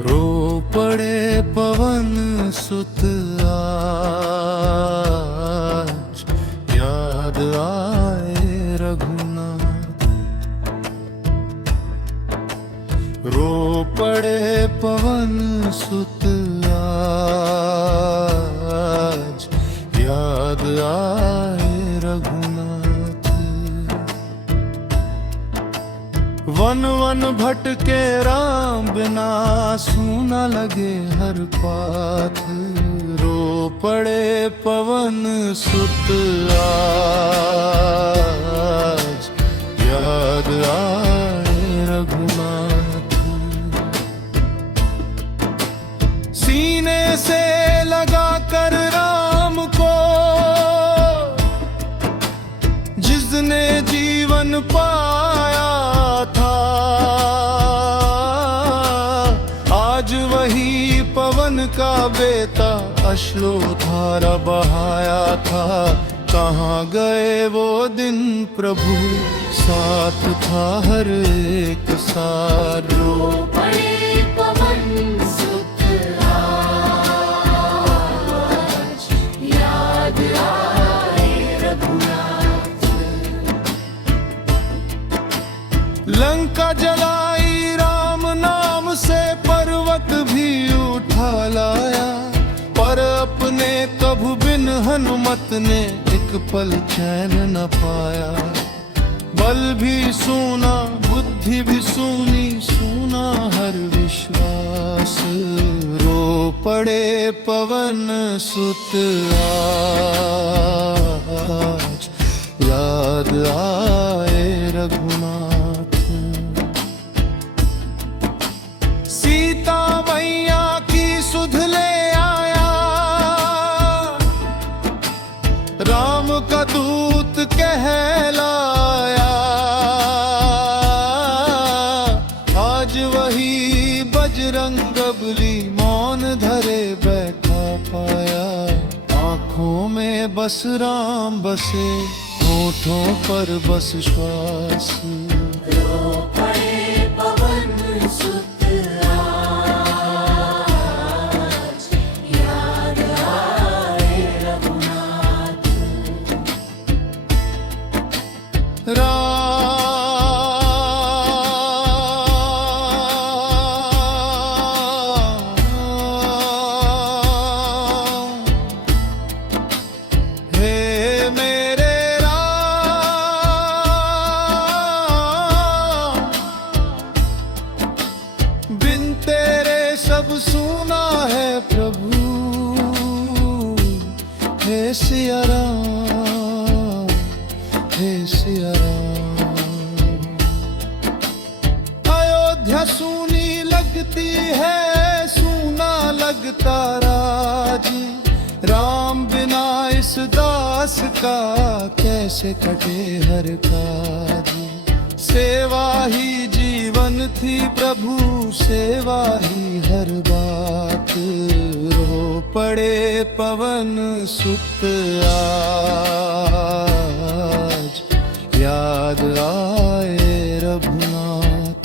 रो पड़े पवन सुत आज, याद आए रघुनाथ। रो पड़े पवन सुत आज, याद आए रघुनाथ। वन वन भटके राम बिना, सूना लगे हर पात। रो पड़े पवन सुत आज, याद आए रघुनाथ। सीने से लगा कर राम को जिसने जीवन पाया था, आज वही पवन का बेटा अश्रुधारा बहाया था। कहाँ गए वो दिन प्रभु, साथ था हर एक साथ। रो पड़े पवन सुत आज, याद आए रघुनाथ। लंका जलाई राम नाम से, पर्वत भी उठा लाया। पर अपने कभु बिन हनुमत ने एक पल चैन न पाया। बल भी सूना, बुद्धि भी सूनी, सूना हर विश्वास। रो पड़े पवन सुत आज, याद आए रघुनाथ। सीता मैया की सुध ले आया, राम का दूत कहलाया। आज वही बजरंगबली मौन धरे बैठा पाया। आँखों में बस राम बसे, होठों पर बस श्वास। रो पड़े पवन सुत आज, याद आए रघुनाथ। हे मेरे राम, बिन तेरे सब सुना है प्रभु। हे सिया राम, हे सिया राम। अयोध्या सूनी लगती है, सूना लगता राजी। राम बिना इस दास का कैसे कटे हर काज। सेवा ही जीवन थी प्रभु, सेवा ही हर बात। रो पड़े पवन सुत आज, याद आए रघुनाथ।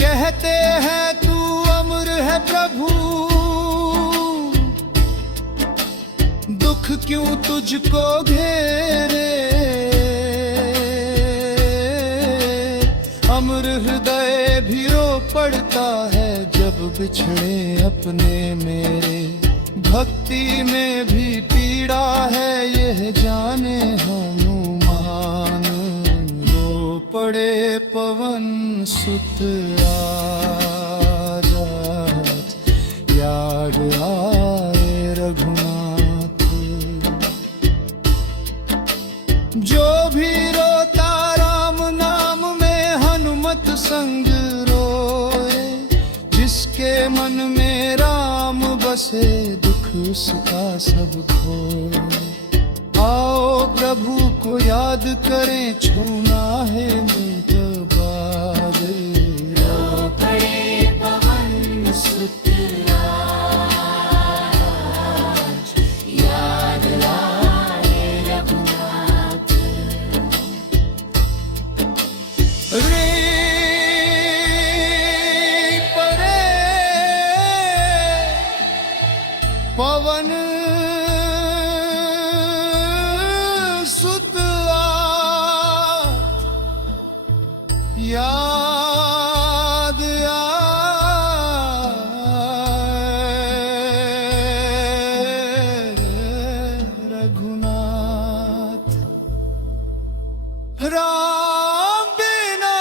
कहते हैं तू अमर है प्रभु, दुख क्यों तुझको घेरे। अमर हृदय भी रो पड़ता है, जब बिछड़े अपने मेरे। भक्ति में भी पीड़ा है, यह जाने हनुमान। रो पड़े पवन सुत आज, याद आए रघुनाथ। जो भी रोता राम नाम में, हनुमत संग रोए। जिसके मन में राम बसे, दुख उसका सब खोए। आओ प्रभु को याद करें, छूना है मितवाद। रो पड़े पवन सुत आज, याद आए रघुनाथ। रे याद आए रघुनाथ। राम बिना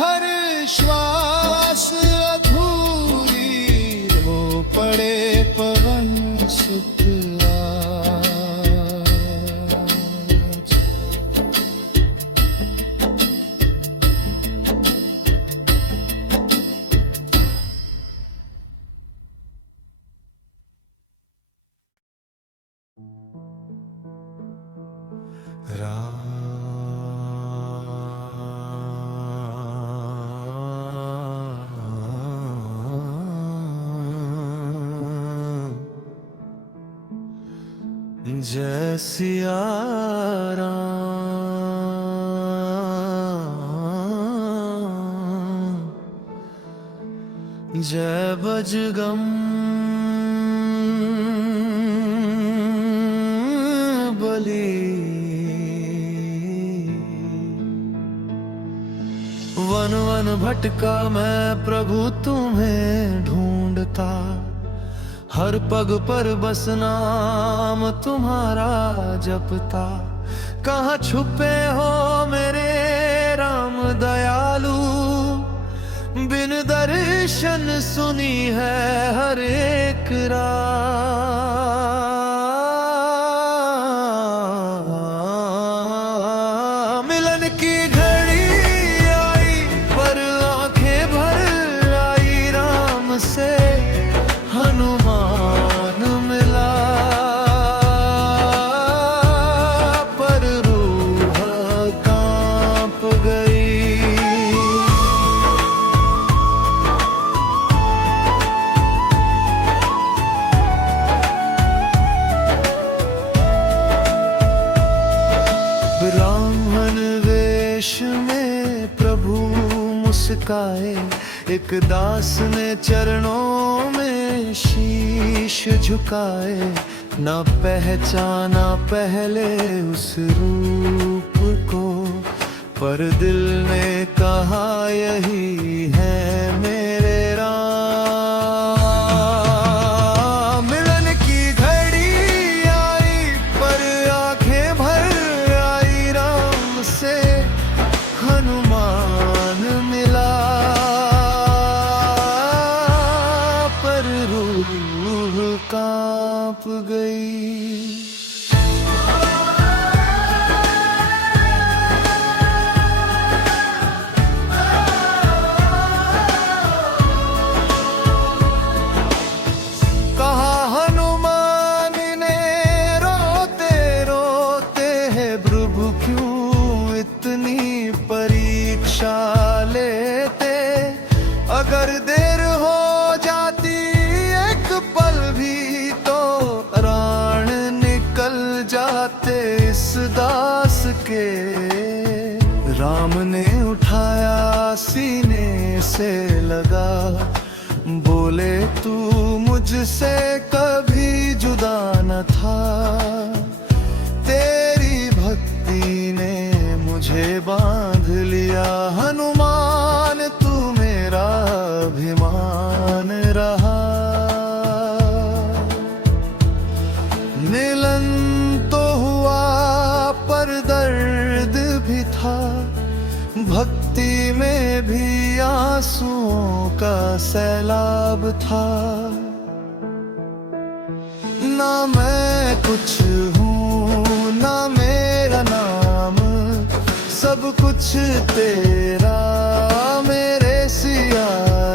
हर श्वास अधूरी, रो पड़े पवन सुत आज। जय सिया राम, जय बजरंग बली। वन वन भटका मैं प्रभु तुम्हें ढूंढता, हर पग पर बस नाम तुम्हारा जपता। कहाँ छुपे हो मेरे राम दयालु, बिन दर्शन सुनी है हर एक रात। मिलन की घड़ी आई पर आंखें भर आई राम से, हनुमान मिला पर रूह कांप गई। ब्राह्मण वेश में प्रभु मुस्काए, एक दास ने चरणों में शीश झुकाए। न पहचाना पहले उस रूप को, पर दिल ने कहा यही है मेरे राम। मिलन की घड़ी आई पर आंखें भर आई राम से, हनुमान मिला पर रूह कांप गई। कहा हनुमान ने रोते रोते है, प्रभु क्यों इतनी परीक्षा लेते। अगर देर हो जाती एक पल भी तो प्राण निकल जाते इस दास के। राम ने उठाया सीने से लगा, बोले तू मुझसे कभी जुदा न था। तेरी भक्ति ने मुझे बांध लिया, हनुमान तू मेरा अभिमान रहा। मिलन तो हुआ पर दर्द भी था, भक्ति में भी आंसुओं का सैलाब था। ना मैं कुछ हूँ ना मेरा नाम, सब कुछ तेरा मेरे सिया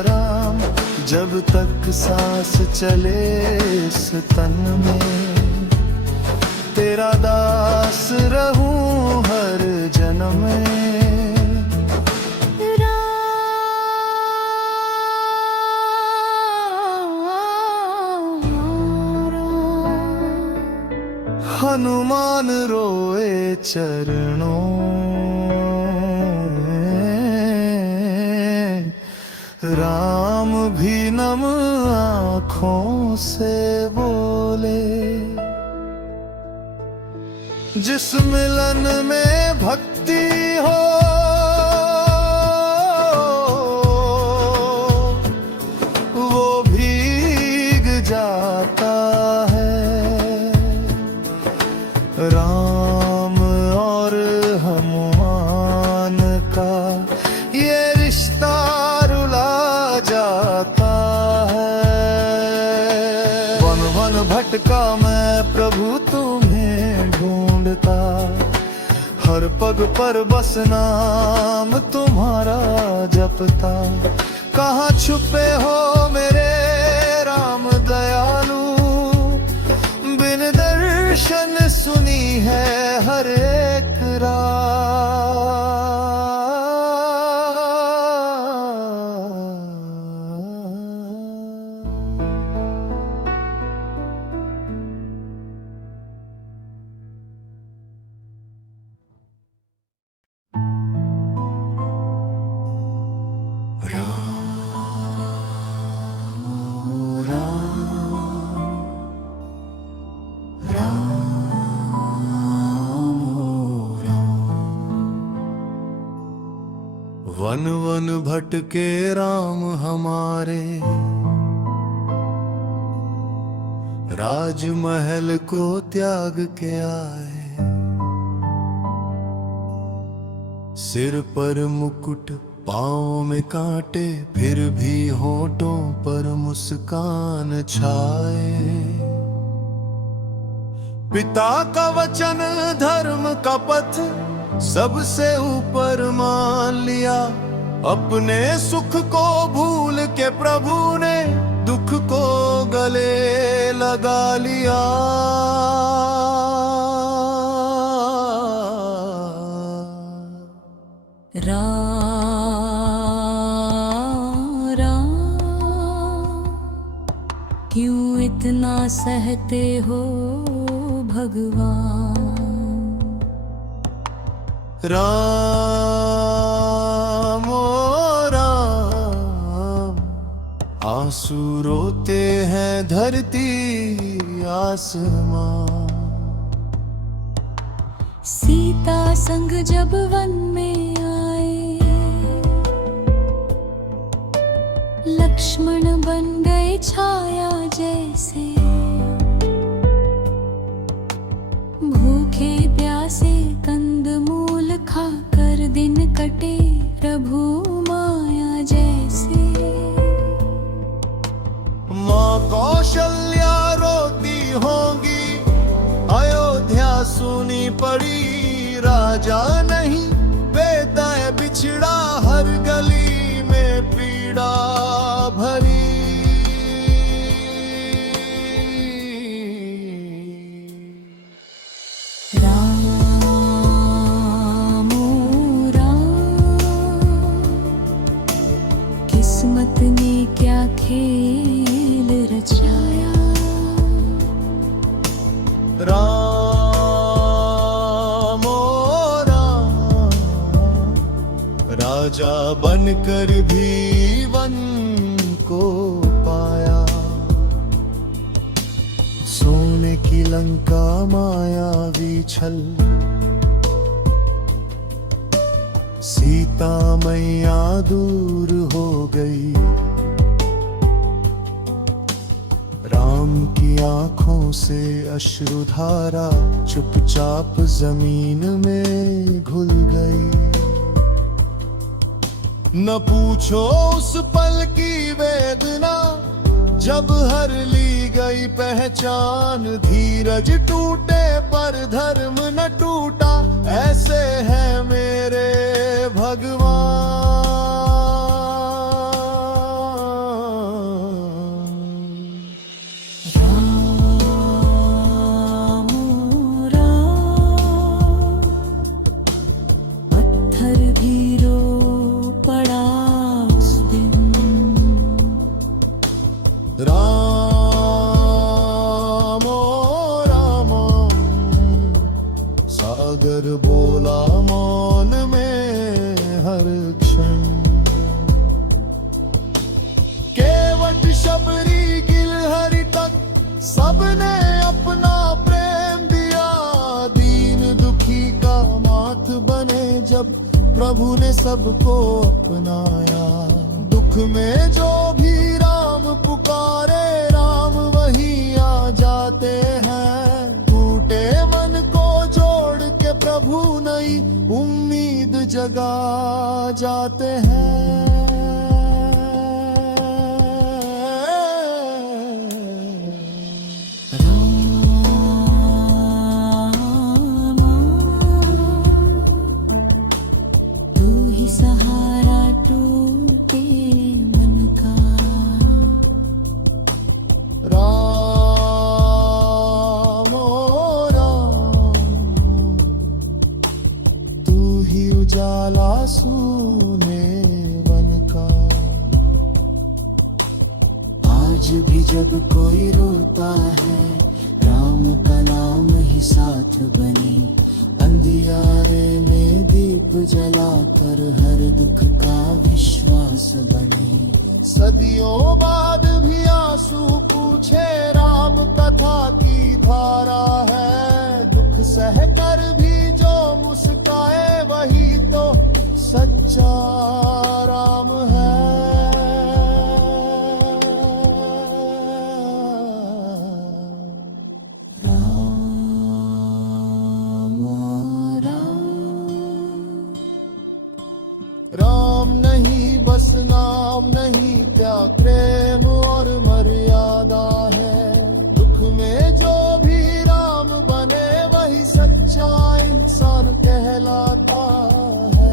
राम। जब तक सांस चले इस तन में, तेरा दास रहूं हर जन्म में। हनुमान रोए चरणों में, राम भी नम आँखों से बोले। जिस मिलन में भक्ति हो भटका मैं प्रभु तुम्हें ढूंढता, हर पग पर बस नाम तुम्हारा जपता। कहाँ छुपे हो मेरे राम दयालु, बिन दर्शन सुनी है हर एक वन वन भटके राम हमारे, राजमहल को त्याग के आए। सिर पर मुकुट पाँव में कांटे, फिर भी होठों पर मुस्कान छाए। पिता का वचन धर्म का पथ सबसे ऊपर मान लिया, अपने सुख को भूल के प्रभु ने दुख को गले लगा लिया। क्यों इतना सहते हो भगवान? राम ओ राम, आंसू रोते हैं धरती आसमां। सीता संग जब वन में आए, लक्ष्मण बन गए छाया जैसे। भूखे प्यासे कंदमूल खाकर दिन कटे प्रभु माया जैसे। माँ कौशल्या रोती होगी, अयोध्या सुनी पड़ी। राजा नहीं बेटा बिछड़ा, हर गली में पीड़ा भरी। किस्मत ने क्या खेल रचाया। राम ओ राम, राजा बनकर भी वन को पाया। सोने की लंका मायावी छल, सीता मैया दूर हो गई। राम की आंखों से अश्रुधारा चुपचाप जमीन में घुल गई। न पूछो उस पल की वेदना, जब हर ली गई पहचान। धीरज टूटे पर धर्म न टूटा, ऐसे है मेरे भगवान। राम राम, पत्थर भी रो पड़ा उस दिन। राम ओ राम, सागर बोला मौन में हर क्षण। केवट शबरी गिलहरी तक सबने अपना प्रेम दिया। दीन दुखी का माथ बने जब प्रभु ने सबको अपनाया। दुख में जो भी राम पुकारे, राम वही आ जाते हैं। टूटे मन को जोड़ के प्रभु नई उम्मीद जगा जाते हैं। राम जब कोई रोता है राम का नाम ही साथ बने। अंधियारे में दीप जलाकर हर दुख का विश्वास बने। सदियों बाद भी आंसू पूछे राम कथा की धारा है। दुख सह कर भी जो मुस्काए वही तो सच्चा राम है। राम नहीं बस नाम नहीं, क्या प्रेम और मर्यादा है। दुख में जो भी राम बने वही सच्चा इंसान कहलाता है।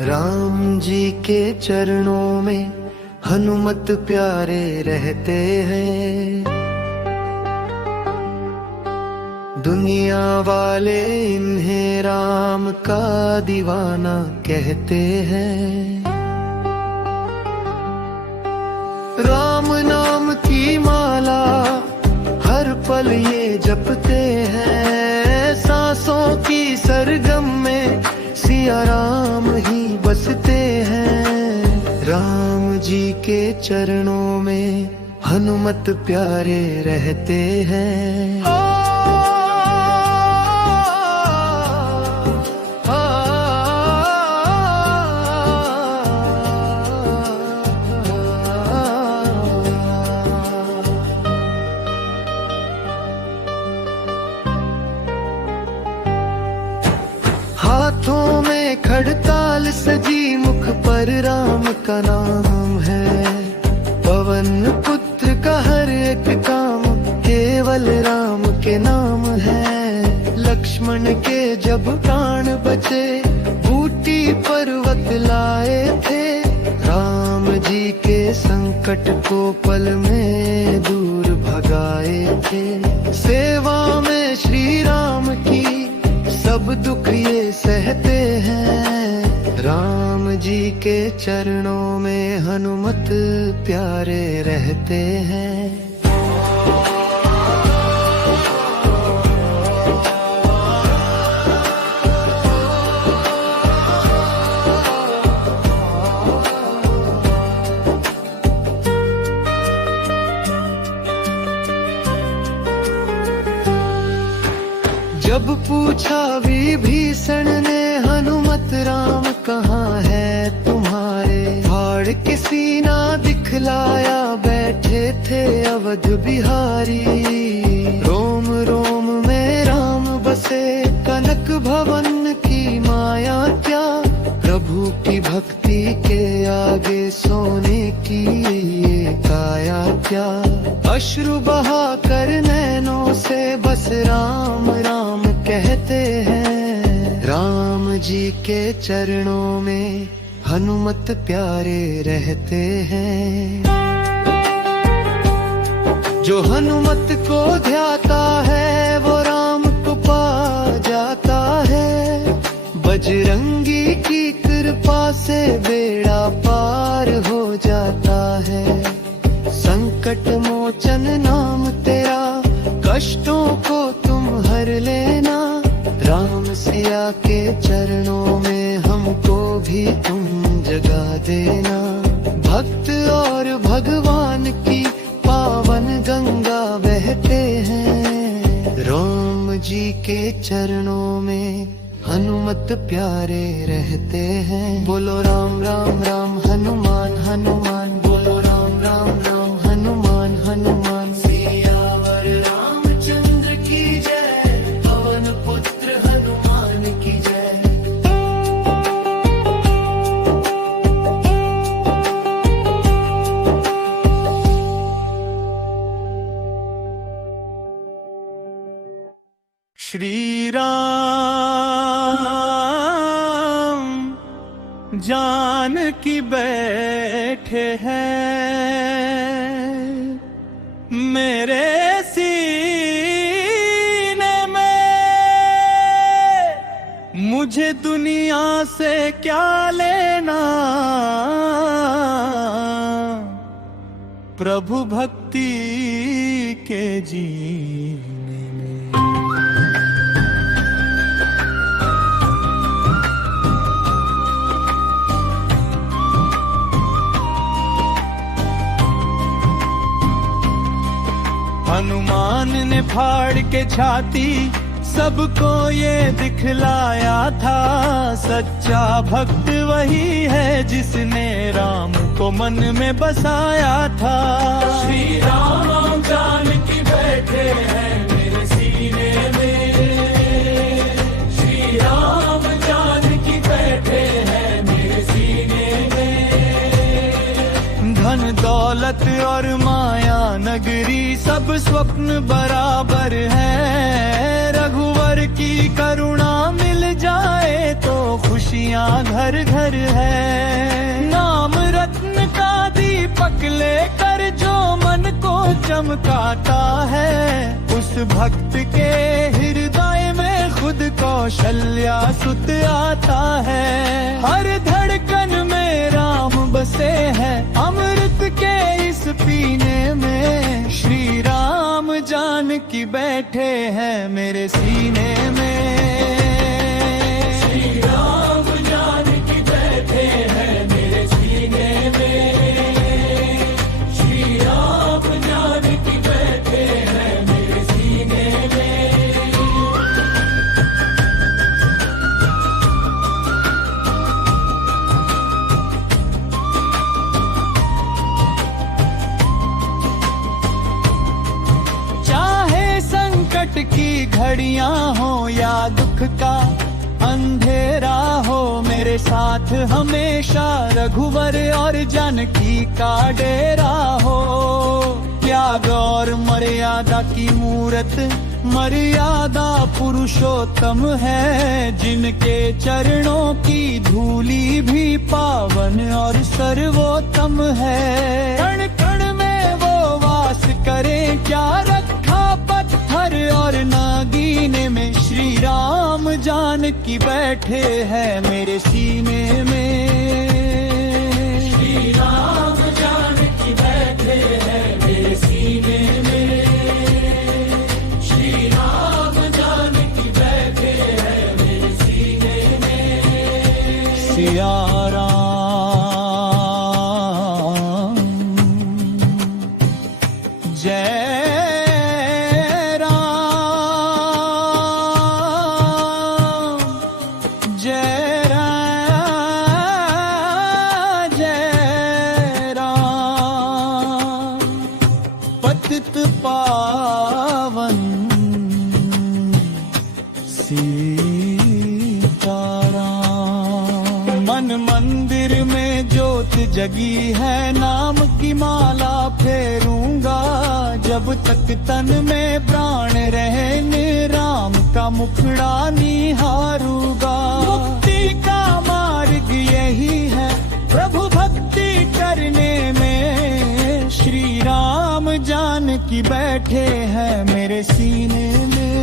राम जी के चरणों में हनुमत प्यारे रहते हैं। दुनिया वाले इन्हें राम का दीवाना कहते हैं। राम नाम की माला हर पल ये जपते हैं। सांसों की सरगम में सिया राम ही बसते हैं। राम जी के चरणों में हनुमत प्यारे रहते हैं। हाथों में खड़ताल सजी, मुख पर राम का नाम है। पवन पुत्र का हर एक काम केवल राम के नाम है। लक्ष्मण के जब प्राण बचे बूटी पर्वत लाए थे। राम जी के संकट को पल में दूर भगाए थे। सेवा में श्री राम की सब दुख ये सहते हैं। राम जी के चरणों में हनुमत प्यारे रहते हैं। जब पूछा विभीषण ने हनुमत राम कहाँ है तुम्हारे। हाड़ के सीना दिखलाया बैठे थे अवध बिहारी। रोम रोम में राम बसे कनक भवन की माया क्या। प्रभु की भक्ति के आगे सोने की ये काया क्या। अश्रु बहा कर नैनों से बस राम राम कहते हैं। राम जी के चरणों में हनुमत प्यारे रहते हैं। जो हनुमत को ध्याता है वो राम को पा जाता है। बजरंगी की कृपा से बेड़ा पार हो जाता है। संकट मोचन नाम तेरा कष्टों को तुम हर लेना। राम सिया के चरणों में हमको भी तुम जगा देना। भक्त और भगवान की गंगा बहते हैं। राम जी के चरणों में हनुमत प्यारे रहते हैं। बोलो राम राम राम हनुमान हनुमान, बोलो राम राम राम हनुमान हनुमान। सियावर रामचंद्र की जय, पवन पुत्र हनुमान की जय। श्री राम जानकी बैठे हैं मेरे सीने में। मुझे दुनिया से क्या लेना, प्रभु भक्ति के जीने में। हनुमान ने फाड़ के छाती सबको ये दिखलाया था। सच्चा भक्त वही है जिसने राम को मन में बसाया था। श्री राम जानकी बैठे हैं मेरे सीने में। श्री राम जानकी बैठे हैं मेरे सीने में। धन दौलत और माया नगरी सब स्वप्न बराबर है। रघुवर की करुणा मिल जाए तो खुशियाँ घर घर है। नाम रत्न का दीपक लेकर जो मन को चमकाता है, उस भक्त के हृदय में खुद कौशल्या सुत आता है। हर धड़कन में राम बसे हैं अमृत के इस पीने में। श्री राम जानकी बैठे हैं मेरे सीने में। श्री राम जानकी बैठे हैं मेरे सीने में। श्री राम जानकी बैठे हैं मेरे सीने में। की घड़ियां हो या दुख का अंधेरा हो, मेरे साथ हमेशा रघुवर और जानकी का डेरा हो। त्याग और मर्यादा की मूरत मर्यादा पुरुषोत्तम है। जिनके चरणों की धूली भी पावन और सर्वोत्तम है। कण कण में वो वास करे, क्या रखा पत्थर और नागीने में। श्री राम जानकी बैठे हैं मेरे सीने में। श्री राम जानकी बैठे हैं मेरे सीने में। श्री राम जानकी बैठे हैं मेरे सीने में। सिया राम जय पावन सीताराम। मन मंदिर में ज्योत जगी है, नाम की माला फेरूंगा। जब तक तन में प्राण रहे, राम का मुखड़ा निहारूंगा। मुक्ति का मार्ग यही है प्रभु भक्ति करने में। श्री राम जानकी बैठे हैं मेरे सीने में।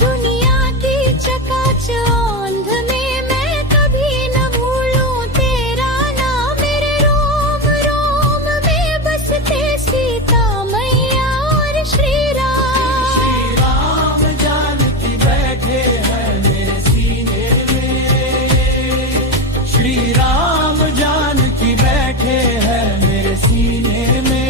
दुनिया की चकाचौंध में मैं कभी न भूलूं तेरा नाम। मेरे रोम रोम में बसते सीता मैया और श्री राम। श्री राम जानकी बैठे हैं मेरे सीने में। श्री राम जानकी बैठे हैं मेरे सीने में।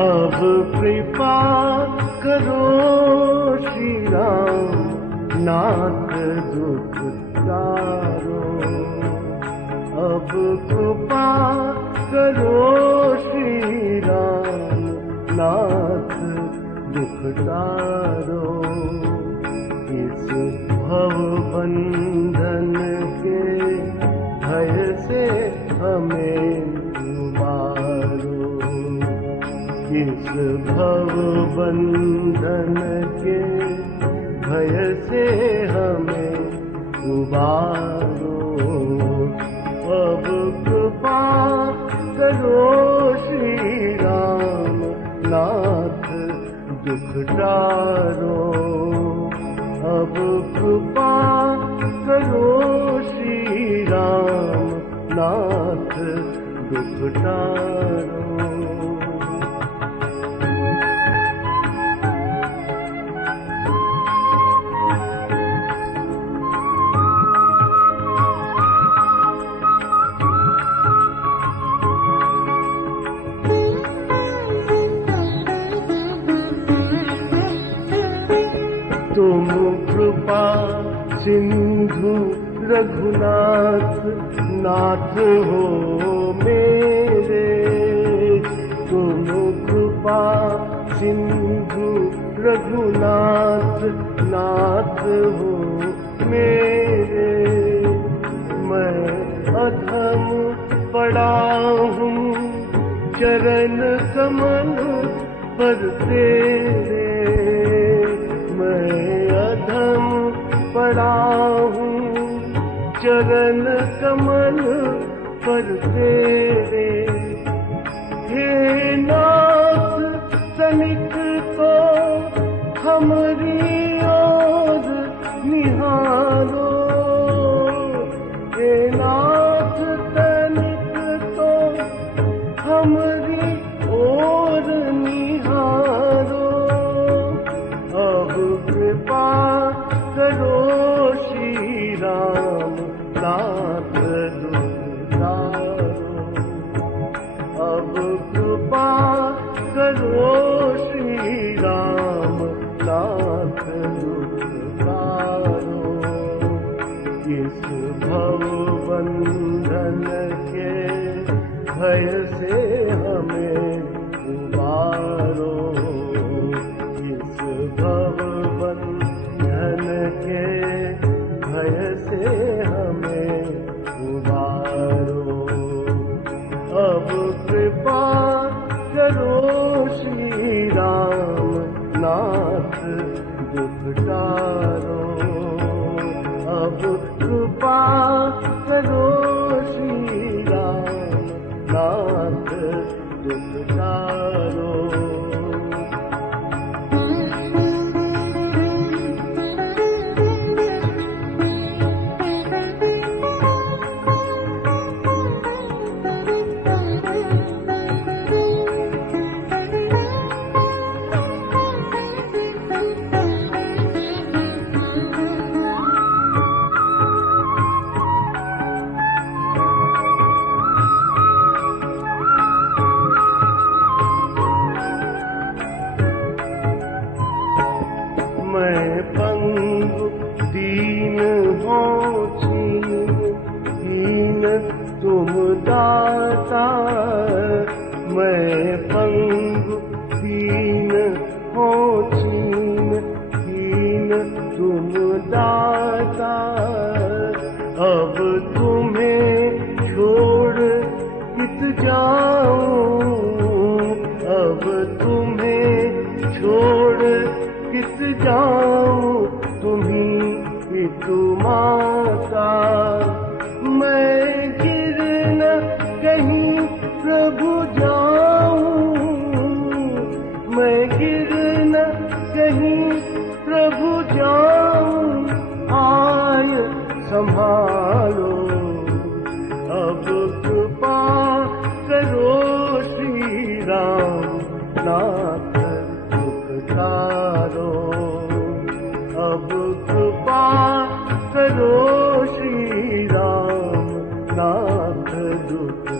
अब कृपा करो श्री राम नाथ दुख तारो। अब कृपा करो श्री राम नाथ दुख तारो। इस भव बंधन के भय से हमें उबारो। इस भव बंधन के भय से हमें उबारो। अब कृपा करो श्री राम नाथ दुख टारो। अब कृपा करो श्री राम नाथ दुख टारो। तुम कृपा सिंधु रघुनाथ नाथ हो मेरे। तुम कृपा सिंधु रघुनाथ नाथ हो मेरे। मैं अधम पड़ा हूँ चरण कमल पर तेरे। मैं अधम पड़ा हूँ चरण कमल पर तेरे। हे नाथ तनिक तो हमरी ओर निहारो। हे नाथ तनिक तो हमरी ओर निहारो। अब कृपा करो श्री राम नाथ दुख तारो। अब कृपा करो श्री राम नाथ दुख तारो। इस भव बंधन के भय से हमें उबारो। इस भव बंधन के भय से हमें उबारो। अब कृपा करो श्री राम नाथ दुख टारो। अब कृपा करो श्री राम नाथ दुख टारो। मैं पंगु दीन हो दीन तुम दाता। मैं पंगु दीन हो दीन तुम दाता। अब तुम्हें छोड़ कित जाऊं। अब तुम्हें छोड़ कित जाऊं तुम्हीं पितु माता। मैं गिर न कहीं प्रभु जाऊं। मैं गिर न कहीं प्रभु जाऊं। आय संभालो। अब कृपा करो श्री राम नाथ दुख तारो। अब कृपा करो श्री राम नाथ दुख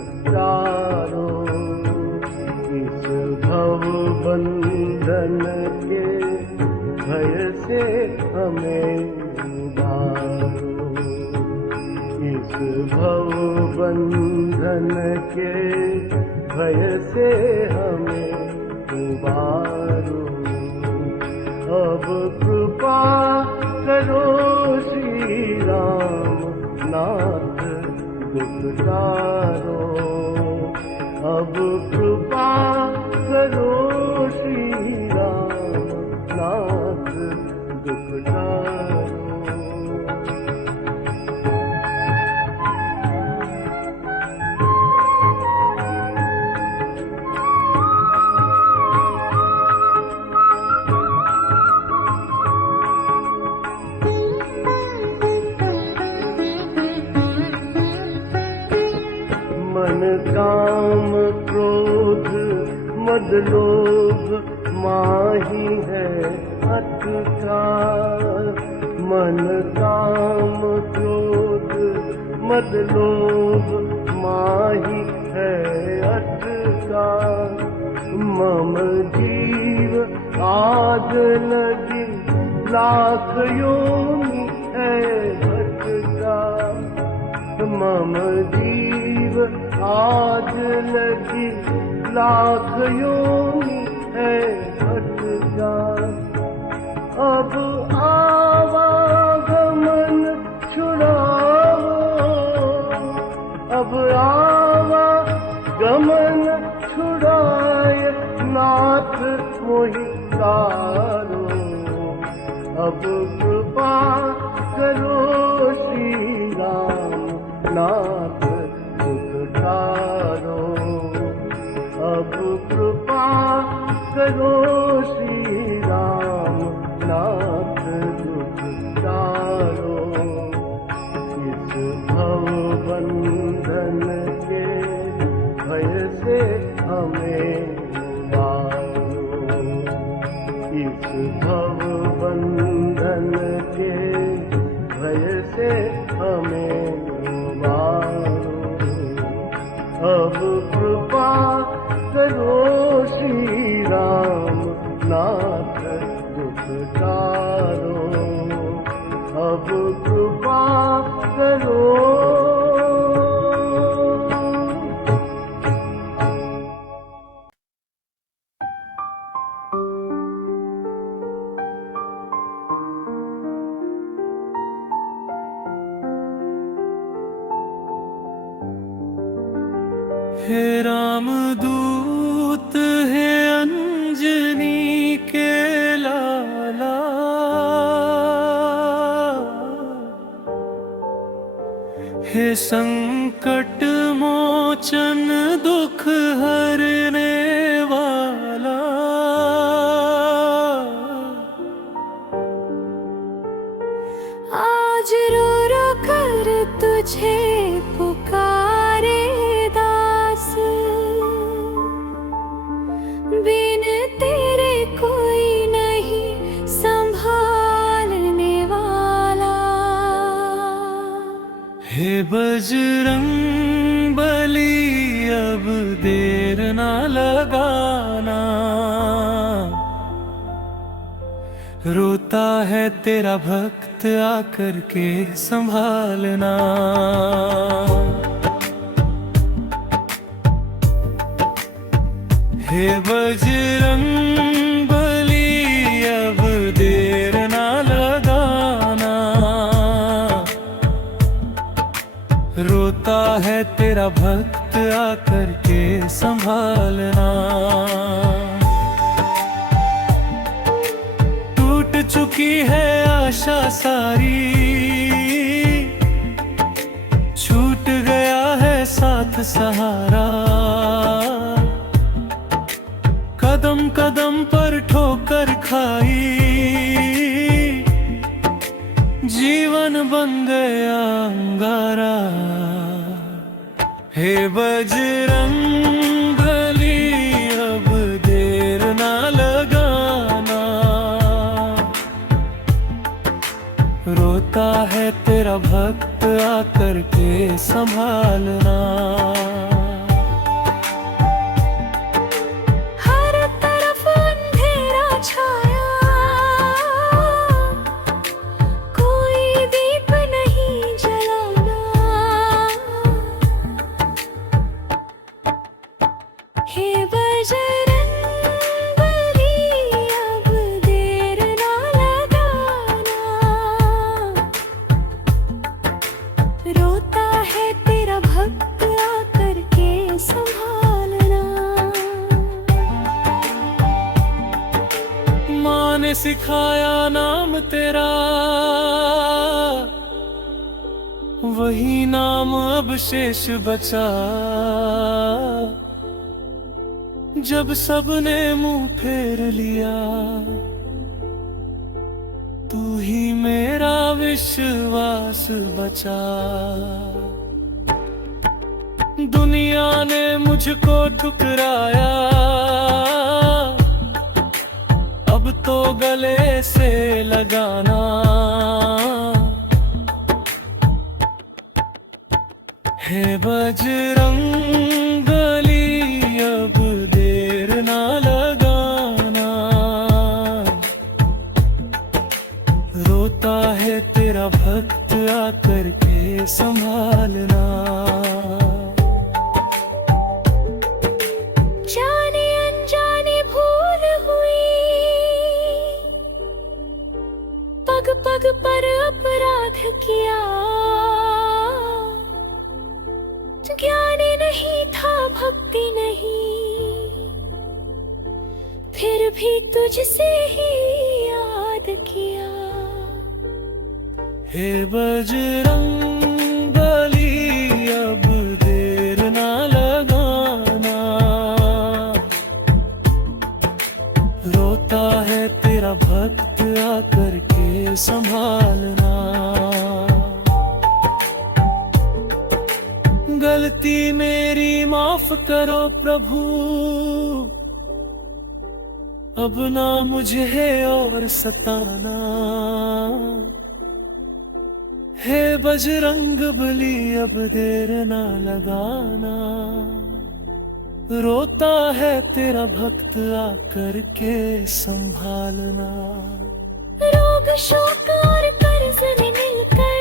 हमें उबारो, इस भव बंधन के भय से हमें उबारो। अब कृपा करो श्री राम नाथ दुख तारो। अब कृपा करो श्री राम नाथ दुख तारो। मन काम क्रोध मद लोभ माही है अत्याचार। मन काम क्रोध मद लोभ माही है अत्याचार। मम जीव आग लगी लाख योनि है अत्याचार। मम जीव आज लगी लाख योनि है अत्याचार। अब आवागमन छुड़ाओ, अब आवागमन छुड़ाए नाथ मोहि तारो। अब कृपा करो श्री राम नाथ दुख तारो। अब कृपा करो श्री राम नाथ दुख तारो। इस भव बंधन के भय से हमें उबारो। इस भव बंधन के भय से हमें उबारो। अब कृपा करो श्री राम नाथ दुख तारो। अब कृपा करो। हे राम दूत हे अंजनी के लाला, हे संकट मोचन दुख हरने वाला। आज रो रो कर तुझे पुकारे दास, बिन तेरे कोई नहीं संभालने वाला। हे बजरंग बली अब देर ना लगाना, रोता है तेरा भक्त आकर के संभालना। हे बजरंग बली अब देर ना लगाना, रोता है तेरा भक्त आकर के संभालना। टूट चुकी है आशा सारी, छूट गया है साथ सहारा। कदम कदम पर ठोकर खाई, जीवन बन गया अंगारा। हे बजरंग बली अब देर ना लगाना, रोता है तेरा भक्त आकर के संभालना। हर तरफ अंधेरा छाया, हे बजरंगबली अब देर ना लगाना, रोता है तेरा भक्त आकर के संभालना। माँ ने सिखाया नाम तेरा, वही नाम अब शेष बचा। जब सबने मुंह फेर लिया, तू ही मेरा विश्वास बचा। दुनिया ने मुझको ठुकराया, अब तो गले से लगाना। हे बजरंगबली अब देर ना लगाना, रोता है तेरा भक्त आकर के संभालना। जाने अनजाने भूल हुई, पग पग पर अपराध किया। ज्ञानी नहीं था, भक्ति नहीं, फिर भी तुझसे ही याद किया। हे बजरंगबली अब देर ना लगाना, रोता है तेरा भक्त आकर के संभालना। गलती मेरी माफ करो प्रभु, अब ना मुझे है और सताना। हे बजरंगबली अब देर ना लगाना, रोता है तेरा भक्त आकर के संभालना। रोग शोक और कर्ज में मिलकर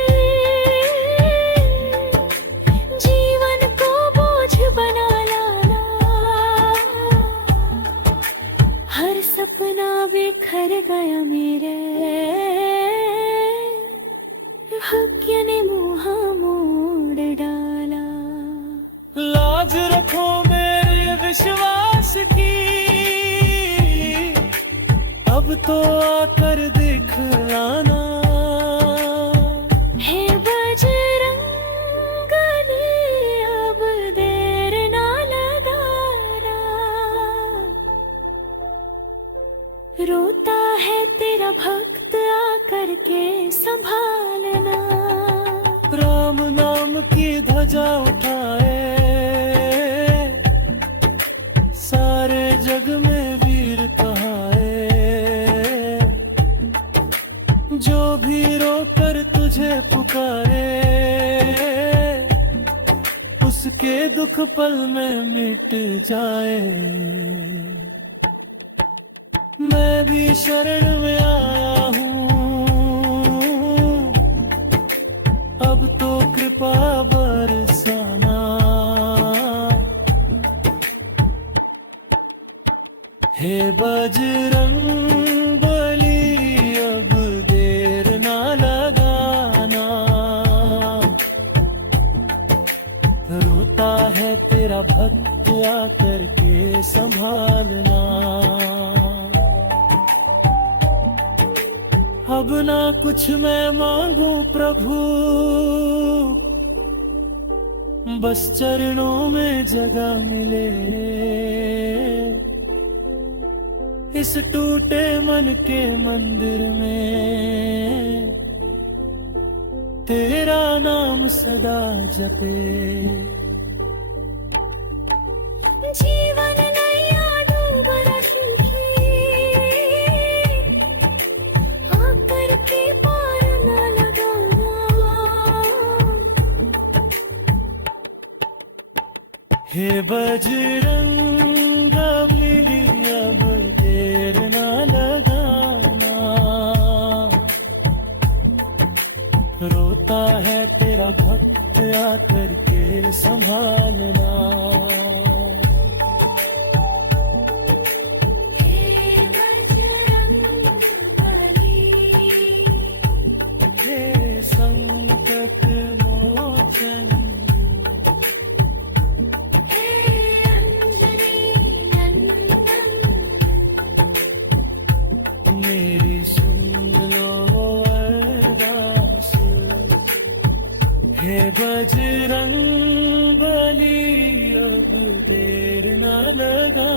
जीवन को बोझ बना लाना। हर सपना बिखर गया मेरे, भाग्य ने मुँह मोड़ डाला। लाज रखो मेरे विश्वास की, अब तो आकर दिखलाना। हे बजरंगबली अब देर ना लगाना, रोता है तेरा भक्त आकर के संभालना। राम नाम की ध्वजा उठाए, सारे जग में वीर कहाए। जो भी रोकर तुझे पुकारे, उसके दुख पल में मिट जाए। मैं भी शरण में आया हूँ, अब तो कृपा बरसाना। हे बजरंगबली अब देर ना लगाना, रोता है तेरा भक्त आकर के संभालना। अब ना कुछ मैं मांगू प्रभु, बस चरणों में जगह मिले। इस टूटे मन के मंदिर में तेरा नाम सदा जपे। जीवन नैया डूब रही आकर के पार न लगाना। हे बजरंगबली अब देर ना लगाना, रोता है तेरा भक्त आकर के संभालना। संकट मोचन। हे अंजनी नंदन, मेरी सुन लो अरदास, हे बजरंग बली अब देर न लगा।